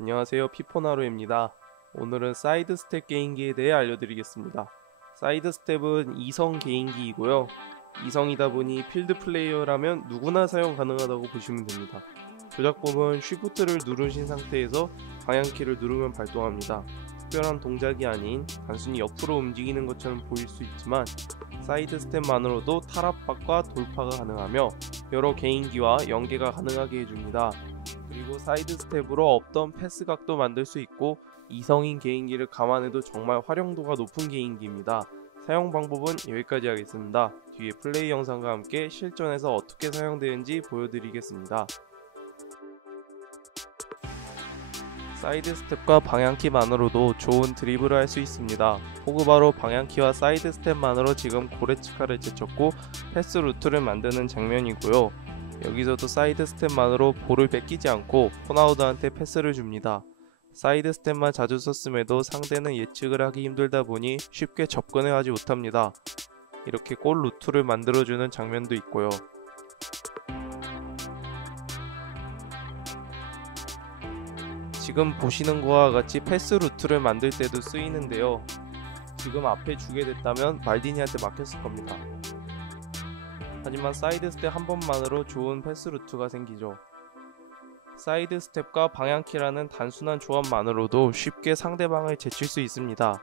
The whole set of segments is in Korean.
안녕하세요 피포나루입니다. 오늘은 사이드 스텝 개인기에 대해 알려드리겠습니다. 사이드 스텝은 이성 개인기이고요. 이성이다 보니 필드 플레이어라면 누구나 사용 가능하다고 보시면 됩니다. 조작법은 쉬프트를 누르신 상태에서 방향키를 누르면 발동합니다. 특별한 동작이 아닌 단순히 옆으로 움직이는 것처럼 보일 수 있지만 사이드 스텝만으로도 탈압박과 돌파가 가능하며 여러 개인기와 연계가 가능하게 해줍니다. 그리고 사이드 스텝으로 없던 패스 각도 만들 수 있고 이성인 개인기를 감안해도 정말 활용도가 높은 개인기입니다. 사용 방법은 여기까지 하겠습니다. 뒤에 플레이 영상과 함께 실전에서 어떻게 사용되는지 보여드리겠습니다. 사이드 스텝과 방향키만으로도 좋은 드리블을 할 수 있습니다. 포그바로 방향키와 사이드 스텝만으로 지금 고레츠카를 제쳤고 패스 루트를 만드는 장면이고요. 여기서도 사이드 스텝만으로 볼을 뺏기지 않고 호나우드한테 패스를 줍니다. 사이드 스텝만 자주 썼음에도 상대는 예측을 하기 힘들다 보니 쉽게 접근을 하지 못합니다. 이렇게 골 루트를 만들어주는 장면도 있고요. 지금 보시는 것과 같이 패스 루트를 만들 때도 쓰이는데요. 지금 앞에 주게 됐다면 말디니한테 막혔을 겁니다. 하지만 사이드 스텝 한 번만으로 좋은 패스 루트가 생기죠. 사이드 스텝과 방향키라는 단순한 조합만으로도 쉽게 상대방을 제칠 수 있습니다.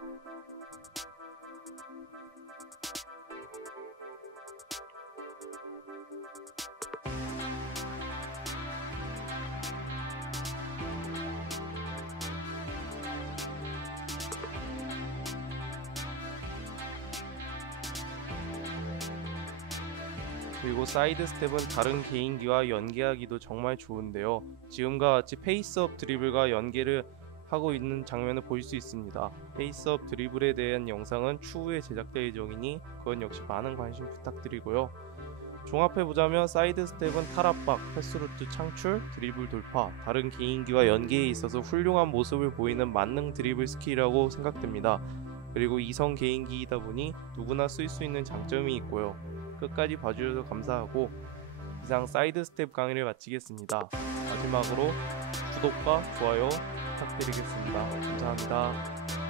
그리고 사이드 스텝은 다른 개인기와 연계하기도 정말 좋은데요. 지금과 같이 페이스업 드리블과 연계를 하고 있는 장면을 볼수 있습니다. 페이스업 드리블에 대한 영상은 추후에 제작될 예정이니 그건 역시 많은 관심 부탁드리고요. 종합해보자면 사이드 스텝은 탈압박, 패스루트 창출, 드리블 돌파, 다른 개인기와 연계에 있어서 훌륭한 모습을 보이는 만능 드리블 스킬이라고 생각됩니다. 그리고 이성 개인기이다 보니 누구나 쓸 수 있는 장점이 있고요. 끝까지 봐주셔서 감사하고 이상 사이드 스텝 강의를 마치겠습니다. 마지막으로 구독과 좋아요 부탁드리겠습니다. 감사합니다.